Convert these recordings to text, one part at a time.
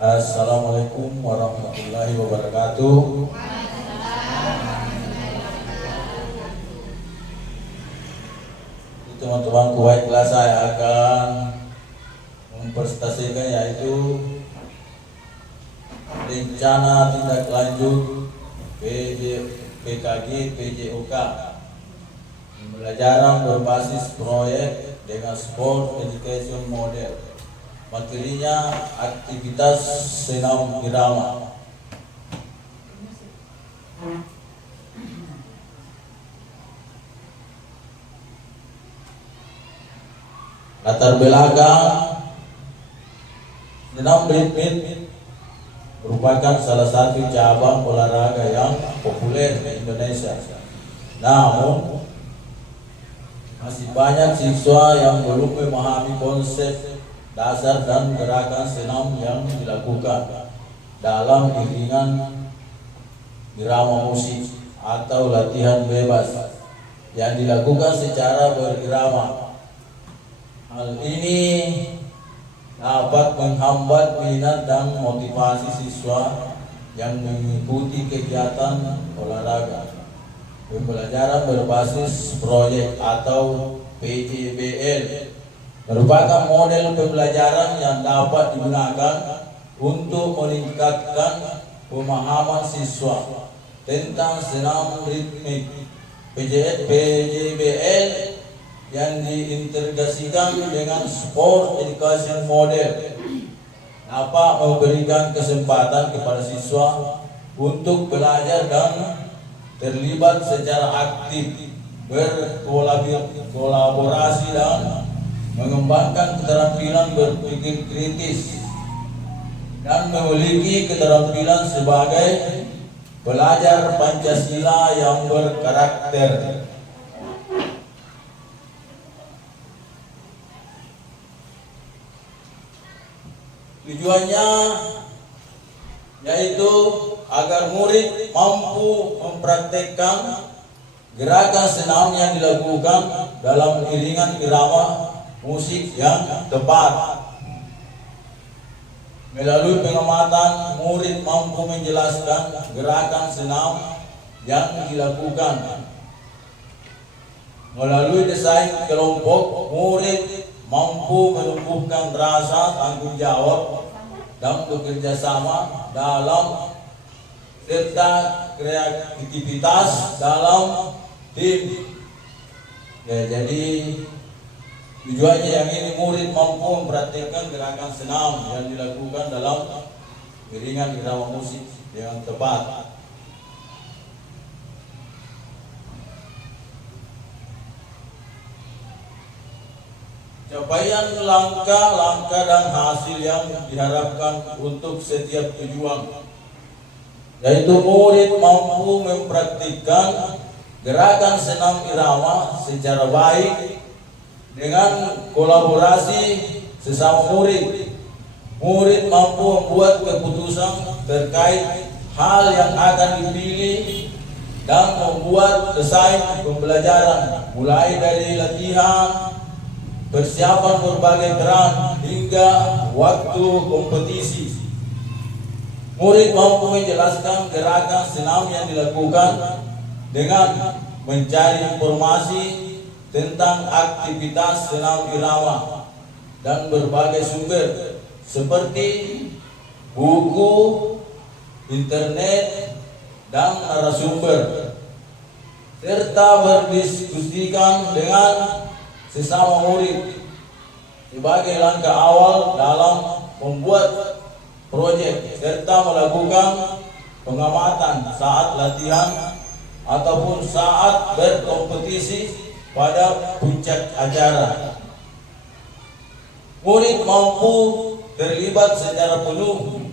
Assalamualaikum warahmatullahi wabarakatuh. Teman-teman Kuwait kelas saya akan mempresentasikan yaitu rencana tindak lanjut PKG PJOK pembelajaran berbasis proyek dengan sport education model. Materinya aktivitas senam irama. Latar belakang senam ritmik merupakan salah satu cabang olahraga yang populer di Indonesia. Namun masih banyak siswa yang belum memahami konsep dasar dan gerakan senam yang dilakukan dalam iringan irama musik atau latihan bebas yang dilakukan secara berirama. Hal ini dapat menghambat minat dan motivasi siswa yang mengikuti kegiatan olahraga. Pembelajaran berbasis proyek atau PJBL merupakan model pembelajaran yang dapat digunakan untuk meningkatkan pemahaman siswa tentang senam ritmik. PJBL yang diintegrasikan dengan sport education model dapat memberikan kesempatan kepada siswa untuk belajar dan terlibat secara aktif, berkolaborasi dan mengembangkan keterampilan berpikir kritis dan memiliki keterampilan sebagai pelajar Pancasila yang berkarakter. Tujuannya yaitu agar murid mampu mempraktekkan gerakan senam yang dilakukan dalam iringan irama musik yang tepat. Melalui pengamatan, murid mampu menjelaskan gerakan senam yang dilakukan. Melalui desain kelompok, murid mampu menumbuhkan rasa tanggung jawab dan bekerja sama dalam serta kreativitas dalam tim. Jadi tujuannya yang ini murid mampu mempraktikkan gerakan senam yang dilakukan dalam iringan irama musik yang tepat. Capaian langkah-langkah dan hasil yang diharapkan untuk setiap tujuan, yaitu murid mampu mempraktikkan gerakan senam irama secara baik dengan kolaborasi sesama murid. Murid mampu membuat keputusan terkait hal yang akan dipilih dan membuat desain pembelajaran mulai dari latihan, persiapan berbagai peran hingga waktu kompetisi. Murid mampu menjelaskan gerakan senam yang dilakukan dengan mencari informasi tentang aktivitas senam irama dan berbagai sumber seperti buku, internet, dan narasumber, serta berdiskusikan dengan sesama murid sebagai langkah awal dalam membuat proyek serta melakukan pengamatan saat latihan ataupun saat berkompetisi pada puncak acara. Murid mampu terlibat secara penuh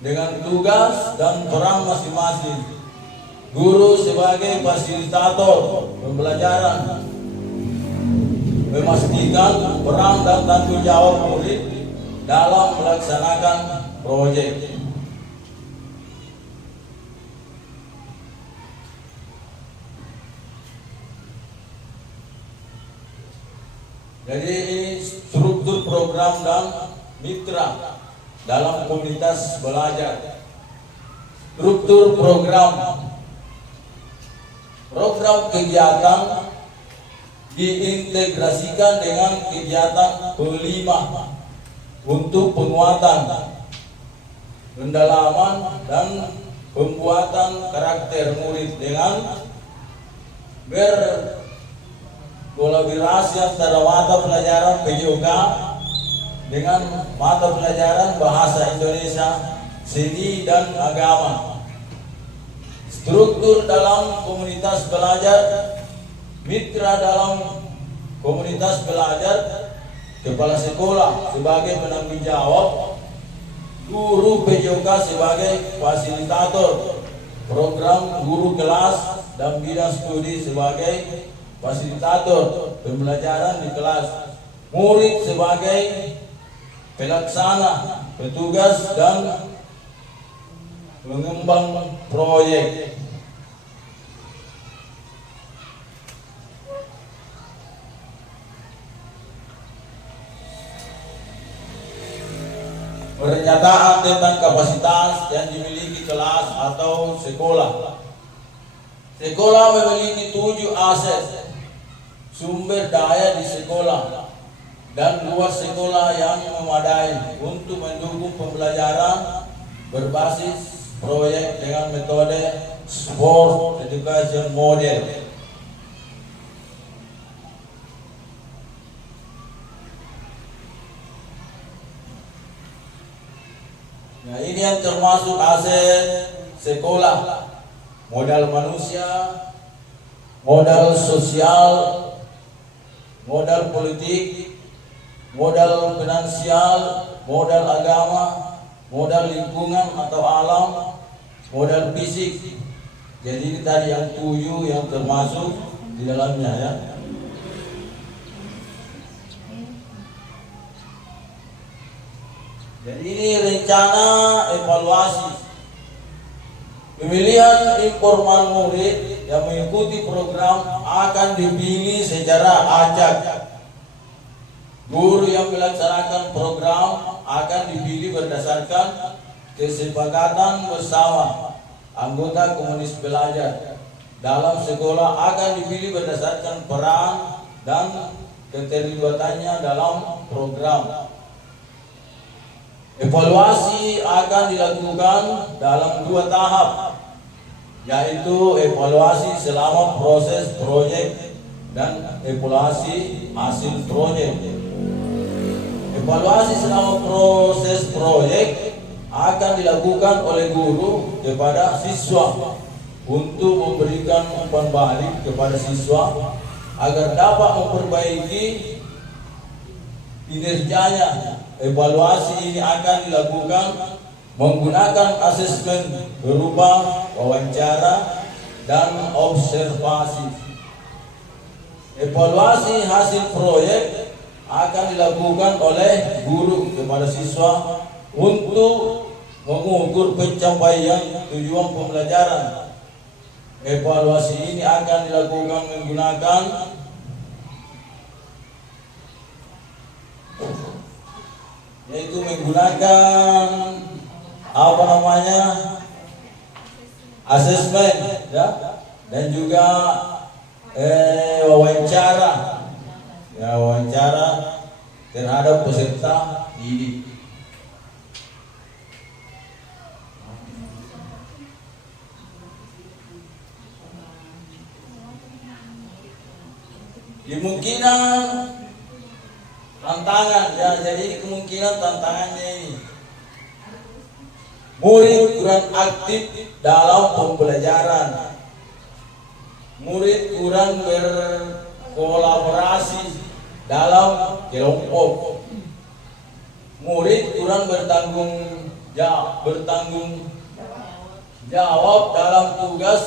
dengan tugas dan peran masing-masing. Guru sebagai fasilitator pembelajaran memastikan peran dan tanggung jawab murid dalam melaksanakan proyek. Jadi ini struktur program dan mitra. dalam komunitas belajar. Struktur program kegiatan diintegrasikan dengan kegiatan kelima untuk penguatan, pendalaman, dan pembuatan karakter murid dengan berkolaborasi antara mata pelajaran PJOK dengan mata pelajaran bahasa Indonesia, seni, dan agama. Struktur dalam komunitas belajar: mitra dalam komunitas belajar, kepala sekolah sebagai penanggung jawab, guru PJOK sebagai fasilitator, program guru kelas dan bidang studi sebagai fasilitator pembelajaran di kelas, murid sebagai pelaksana, petugas, dan pengembang proyek. Pernyataan tentang kapasitas yang dimiliki kelas atau sekolah. Sekolah memiliki 7 aset sumber daya di sekolah dan luas sekolah yang memadai untuk mendukung pembelajaran berbasis proyek dengan metode sport education model. Nah, ini yang termasuk aset sekolah: modal manusia, modal sosial, modal politik, modal finansial, modal agama, modal lingkungan atau alam, modal fisik. Jadi ini tadi yang 7 yang termasuk di dalamnya ya. Jadi ini rencana evaluasi. Pemilihan informan murid yang mengikuti program akan dipilih secara acak. Guru yang melaksanakan program akan dipilih berdasarkan kesepakatan bersama anggota komunitas belajar. Dalam sekolah akan dipilih berdasarkan peran dan keterlibatannya dalam program. Evaluasi akan dilakukan dalam 2 tahap, yaitu evaluasi selama proses proyek dan evaluasi hasil proyek. Evaluasi selama proses proyek akan dilakukan oleh guru kepada siswa untuk memberikan umpan balik kepada siswa agar dapat memperbaiki kinerjanya. Evaluasi ini akan dilakukan menggunakan asesmen berupa wawancara dan observasi. Evaluasi hasil proyek akan dilakukan oleh guru kepada siswa untuk mengukur pencapaian tujuan pembelajaran. Evaluasi ini akan dilakukan menggunakan asesmen ya, dan juga wawancara terhadap peserta didik. Kemungkinan tantangan ya, jadi kemungkinan tantangannya ini: murid kurang aktif dalam pembelajaran, murid kurang berkolaborasi dalam kelompok, murid kurang bertanggung jawab dalam tugas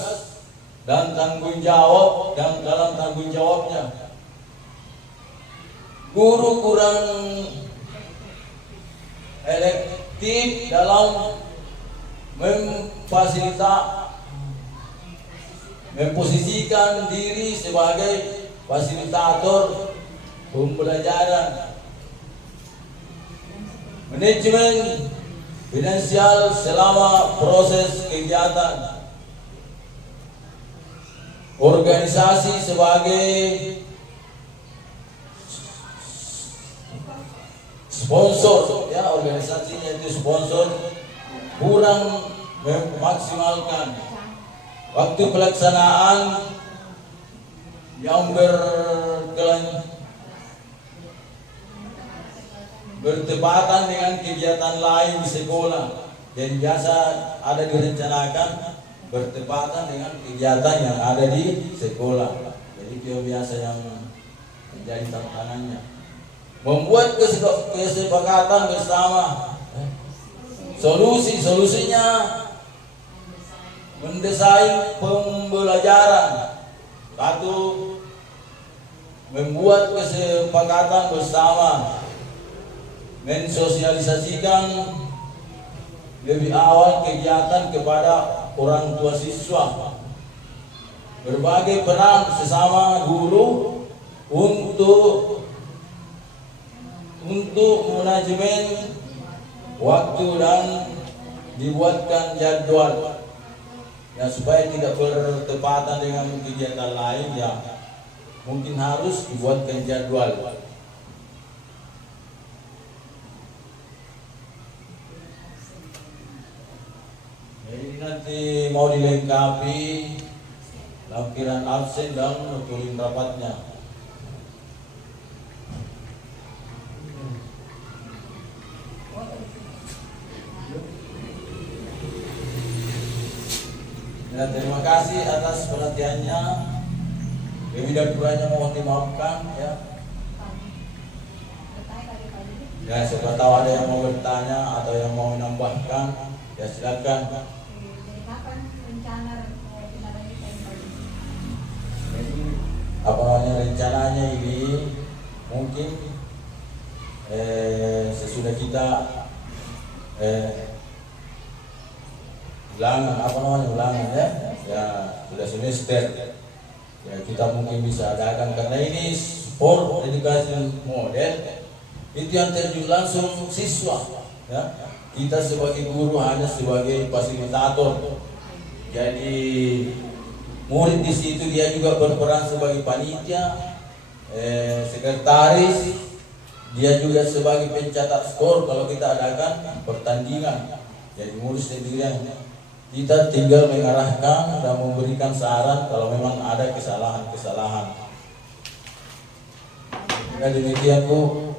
dan tanggung jawab dalam tanggung jawabnya, guru kurang efektif dalam memposisikan diri sebagai fasilitator pembelajaran. Manajemen Finansial selama proses kegiatan. Organisasi sebagai sponsor, ya, organisasinya itu sponsor kurang memaksimalkan waktu pelaksanaan yang bertepatan dengan kegiatan lain di sekolah dan biasa ada direncanakan bertepatan dengan kegiatan yang ada di sekolah. Jadi itu biasa yang menjadi tantangannya. Membuat kesepakatan bersama. Solusinya mendesain pembelajaran. Satu, membuat kesepakatan bersama, mensosialisasikan lebih awal kegiatan kepada orang tua siswa, berbagai peran sesama guru untuk manajemen waktu dan dibuatkan jadwal ya, supaya tidak bertepatan dengan kegiatan lain ya, mungkin harus dibuatkan jadwal. Ini nanti mau dilengkapi lampiran absen dan notulin rapatnya. Ya, terima kasih atas perhatiannya. Lebih dan kurangnya mohon dimaafkan ya. Ya, siapa tahu ada yang mau bertanya atau yang mau menambahkan, ya silakan. Jadi kapan rencana Apa namanya rencananya ini mungkin sesudah kita ulangan ya sudah semester ya, kita mungkin bisa adakan karena ini sport education model itu yang terjun langsung siswa ya. Kita sebagai guru hanya sebagai fasilitator, jadi murid di situ dia juga berperan sebagai panitia, sekretaris, dia juga sebagai pencatat skor kalau kita adakan pertandingan. Jadi murid sendirian, kita tinggal mengarahkan dan memberikan saran kalau memang ada kesalahan-kesalahan. Ya, demikian Bu.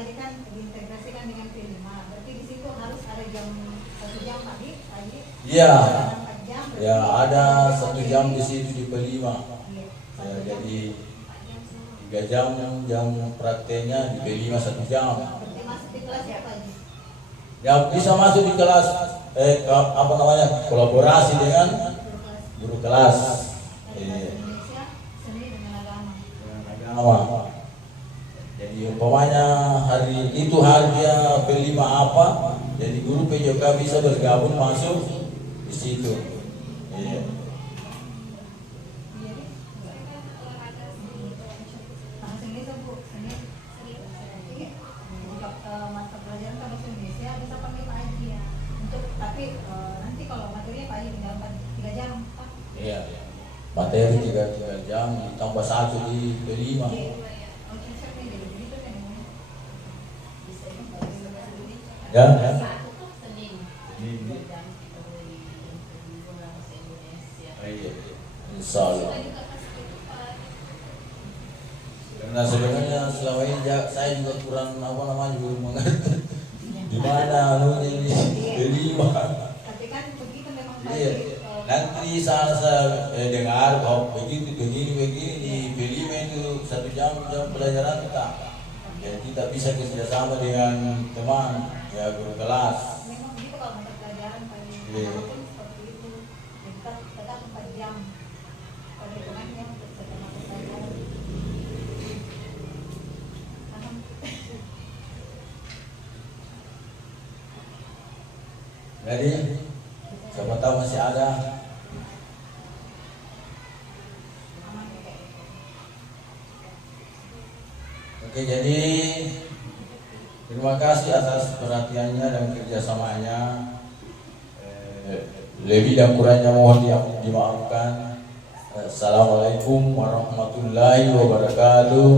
tadi kan diintegrasikan dengan P5, berarti di situ harus ada jam 1 jam pagi. Iya. 4 jam. Ya, ada 1 jam di situ di P5. Ya, jadi 3 jam prakteknya di P5 1 jam. Berarti masuk di kelas ya Pak? Ya bisa masuk di kelas kolaborasi dengan guru kelas. Indonesia seni dengan agama. Agama. Jadi umpamanya hari itu harga P5 apa, jadi guru PJK bisa bergabung masuk di situ. Iya. Mata pelajaran kan bahasa Indonesia bisa pakai Pak Haji ya. Tapi nanti kalau materinya Pak Haji tinggal 3 jam Pak. Iya. Materi 3 jam ditambah 1 di P5. Ya. Insya Allah. Karena sebenarnya selama ini saya juga kurang belum mengerti di mana anunya ini P5. Tapi kan begitu memang Pak Iya. Nanti saya dengar bahwa begini di P5 itu 1 jam pelajaran kita. Ya, kita bisa kerjasama dengan teman ya, guru kelas. Memang begitu kalau mata pelajaran Pak Haji. Iya. Apapun seperti itu. Ya, kita tetap 4 jam. Perhitungannya setelah mata pelajaran. Jadi siapa tahu masih ada. Oke, jadi Terima kasih atas perhatiannya dan kerjasamanya. Lebih dan kurangnya mohon dimaafkan. Assalamualaikum warahmatullahi wabarakatuh.